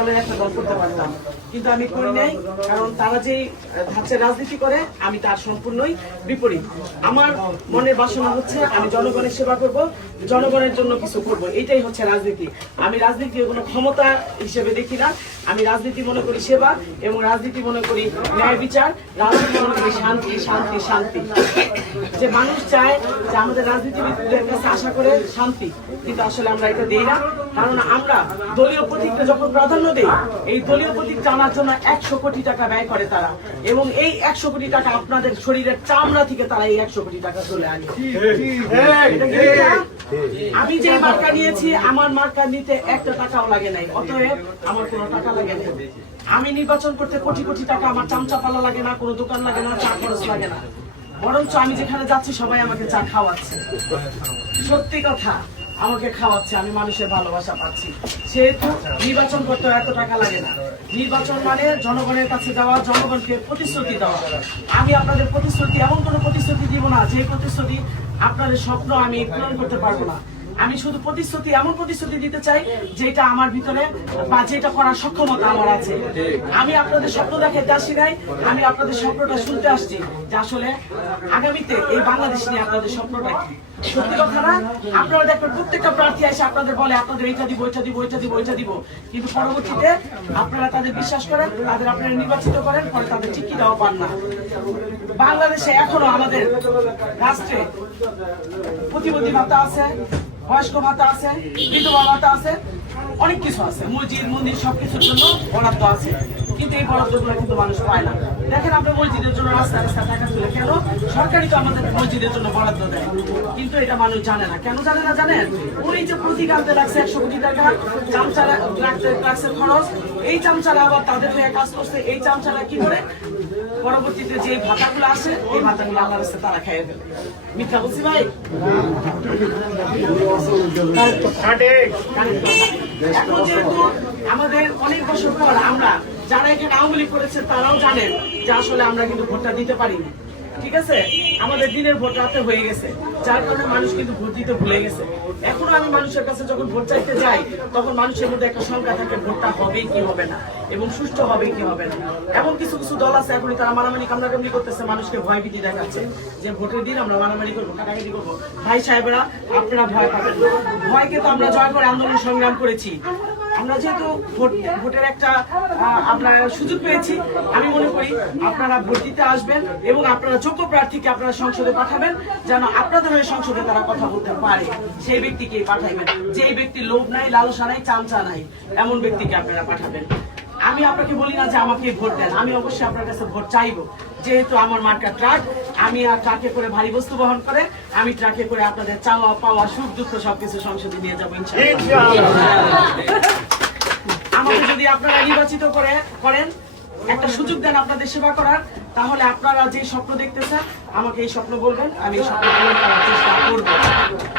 দলের একটা দল করতে পারতাম, কিন্তু আমি করি নাই। কারণ তারা যে ধাঁচে রাজনীতি করে আমি তার সম্পূর্ণই বিপরীত। আমার মনের বাসনা হচ্ছে আমি জনগণের সেবা করব, জনগণের জন্য কিছু করব, এটাই হচ্ছে রাজনীতি। আমি রাজনীতি কোনো ক্ষমতা হিসেবে দেখি না, আমি রাজনীতি মনে করি সেবা, এবং রাজনীতি মনে করি ন্যায় বিচার, রাজনীতি মনে করি শান্তি শান্তি শান্তি। যে মানুষ চায় যে আমাদের রাজনীতিবিদদের কাছে আশা করে শান্তি, কিন্তু আসলে আমরা এটা দিই না। কারণ আমরা দলীয় প্রতীককে যখন প্রাধান্য দিই, এই দলীয় প্রতীক টানার জন্য 100 কোটি টাকা ব্যয় করে তারা, এবং এই 100 কোটি টাকা আপনাদের শরীরের চামড়া থেকে তারা এই 100 কোটি টাকা তুলে আনে। আমি যে মার্কা নিয়েছি, আমার মার্কা নিতে একটা টাকাও লাগে নাই, অতএব আমার কোনো টাকা লাগে না। আমি নির্বাচন করতে কোটি কোটি টাকা আমার চামচা পালা লাগে না, কোনো দোকান লাগে না, চা খরচ লাগে না, বরঞ্চ আমি যেখানে যাচ্ছি সবাই আমাকে চা খাওয়াচ্ছে। সত্যি কথা, আমাকে খাওয়াচ্ছে, আমি মানুষের ভালোবাসা পাচ্ছি। সেহেতু নির্বাচন করতে এত টাকা লাগে না। নির্বাচন মানে জনগণের কাছে যাওয়া, জনগণকে প্রতিশ্রুতি দেওয়া। আমি আপনাদের প্রতিশ্রুতি, এমন কোনো প্রতিশ্রুতি দিব না যে প্রতিশ্রুতি আপনাদের স্বপ্ন আমি পূরণ করতে পারবো না। আমি শুধু প্রতিশ্রুতি, এমন প্রতিশ্রুতি দিতে চাই যেটা আমার ভিতরে বা যেটা করার সক্ষমতা আমার আছে। আমি আপনাদের স্বপ্ন দেখাতে আসি নাই, আমি আপনাদের স্বপ্নটা শুনতে আসছি যে আসলে আগামীতে এই বাংলাদেশ নিয়ে আপনাদের স্বপ্নটা কি। সত্যি কথা না, আপনারা দেখবেন প্রত্যেকটা প্রার্থী এসে আপনাদের বলে আপনাদের এইটা দিব, ওইটা দিব, ওইটা দিব, ওইটা দিব, কিন্তু পরবর্তীতে আপনারা তাদের বিশ্বাস করেন, তাদের আপনারা নির্বাচিত করেন, পরে তাদের টিকি দেওয়া পান না। বাংলাদেশে এখনো আমাদের রাষ্ট্রে প্রতিবন্ধী ভাতা আছে, বয়স্ক ভাতা আছে, বিধবা ভাতা আছে, অনেক কিছু আছে, মসজিদ মন্দির সবকিছুর জন্য বরাদ্দ আছে, কিন্তু এই বরাদ্দগুলো কিন্তু মানুষ পায় না। দেখেন আপনি মসজিদের জন্য রাস্তা রাস্তা টাকা তুলে, কেন? সরকারি তো আমাদের মসজিদের জন্য বরাদ্দ দেয়, কিন্তু এটা মানুষ জানে না। কেন জানে না জানেন? উনি যে প্রতীক আনতে লাগছে 100 কোটি টাকা, চামচারা লাগছে খরচ, এই চামচারা আবার তাদের হয়ে কাজ করছে, এই চামচারা কি করে পরবর্তীতে যে ভাতাগুলো আসে, এই ভাতাগুলো আল্লাহ রাস্তায় তারা খাইয়ে ফেলে। মিথ্যা বলছি ভাই? এখন যেহেতু আমাদের অনেক বছর পর, আমরা যারা এখানে আওয়ামী লীগ করেছে তারাও জানেন যে আসলে আমরা কিন্তু ভোটটা দিতে পারিনি। ঠিক আছে, আমাদের দিনের ভোট রাতে হয়ে গেছে, যার কারণে মানুষ কিন্তু ভোট দিতে ভুলে গেছে। এখনো আমি মানুষের কাছে যখন ভোট চাইতে যাই, তখন মানুষের মধ্যে একটা শঙ্কা থাকে ভোটটা হবে কি হবে না, এবং সুষ্ঠু হবে কি হবে না। এমন কিছু কিছু দল আছে এখনই তারা মারামারি কামড়াকামড়ি করতেছে, মানুষকে ভয় ভীতি দেখাচ্ছে যে ভোটের দিন আমরা মারামারি করবো, কাটাকাটি করবো। ভাই সাহেবরা, আপনারা ভয় পাবেন না। ভয়কে তো আমরা জয় করে আন্দোলন সংগ্রাম করেছি। আমরা যেহেতু ভোটের একটা আমরা সুযোগ পেয়েছি, আমি মনে করি আপনারা ভোট দিতে আসবেন এবং আপনারা যোগ্য প্রার্থীকে আপনারা সংসদে পাঠাবেন, যেন আপনাদের হয়ে সংসদে তারা কথা বলতে পারে। সেই ব্যক্তিকে পাঠাবেন, যে ব্যক্তির লোভ নাই, লালসা নাই, চামচা নাই, এমন ব্যক্তিকে আপনারা পাঠাবেন। আমি আপনাকে বলি না যে আমাকে ভোট দেন, আমি অবশ্যই আপনার কাছে ভোট চাইবো, যেহেতু আমার মার্কা ট্রাক। আমি আর ট্রাকে করে ভারী বস্তু বহন করে, আমি ট্রাকে করে আপনাদের চাওয়া পাওয়া সুখ দুঃখ সবকিছু সংসদে নিয়ে যাবো ইনশাআল্লাহ। আমাকে যদি আপনারা নির্বাচিত করেন, একটা সুযোগ দেন আপনাদের সেবা করার, তাহলে আপনারা যে স্বপ্ন দেখতেছেন আমাকে এই স্বপ্ন বলবেন, আমি এই স্বপ্ন পূরণ করার চেষ্টা করব।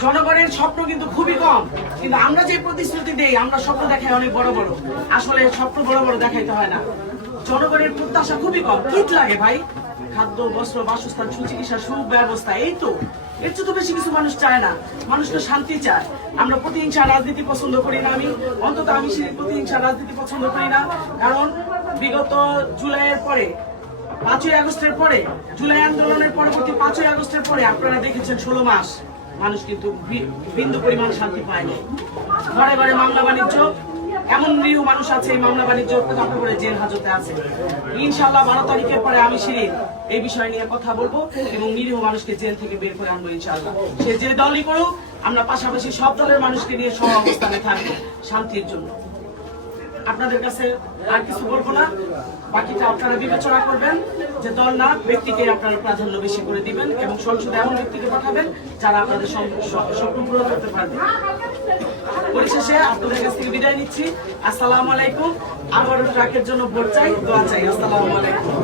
জনগণের স্বপ্ন কিন্তু খুবই কম, কিন্তু আমরা যে প্রতিশ্রুতি দেই, আমরা স্বপ্ন দেখাই অনেক বড় বড়, আসলে স্বপ্ন বড় বড় দেখাইতে হয় না। জনগণের প্রত্যাশা খুবই কম। কিট লাগে ভাই, খাদ্য, বস্ত্র, বাসস্থান, সুচিকিৎসা, সুব্যবস্থা, এই তো। এর চেয়ে তো বেশি কিছু মানুষ চায় না, মানুষ তো শান্তি চায়। আমরা প্রতিহিংসা রাজনীতি পছন্দ করি না, আমি প্রতিহিংসা রাজনীতি পছন্দ করি না। কারণ বিগত জুলাইয়ের পরে, 5ই আগস্টের পরে, জুলাই আন্দোলনের পরবর্তী 5ই আগস্টের পরে আপনারা দেখেছেন 16 মাস মানুষ কিন্তু বিন্দু পরিমাণ শান্তি পায়নি। ঘরে ঘরে মামলা বাণিজ্য, এমন নিরীহ মানুষ আছে এই মামলা বাণিজ্য করে জেল হাজতে আছে। ইনশাআল্লাহ 12 তারিখের পরে আমি শিরিন এই বিষয় নিয়ে কথা বলবো এবং নিরীহ মানুষকে জেল থেকে বের করে আনবো ইনশাআল্লাহ। সে যে দলই করুক, আমরা পাশাপাশি সব দলের মানুষকে নিয়ে সহ অবস্থানে থাকবো শান্তির জন্য। আপনাদের কাছে আর কিছু বলবো না, বাকিটা আপনারা বিবেচনা করবেন যে দল না ব্যক্তিকে আপনারা প্রাধান্য বেশি করে দিবেন এবং সংসদে এমন ব্যক্তিকে পাঠাবেন যারা আপনাদের স্বপ্ন পূরণ করতে পারবে। পরিশেষে আপনাদের কাছ থেকে বিদায় নিচ্ছি। আসসালামু আলাইকুম। আবারও ট্রাকের জন্য ভোট চাই, দোয়া চাই। আসসালামু আলাইকুম।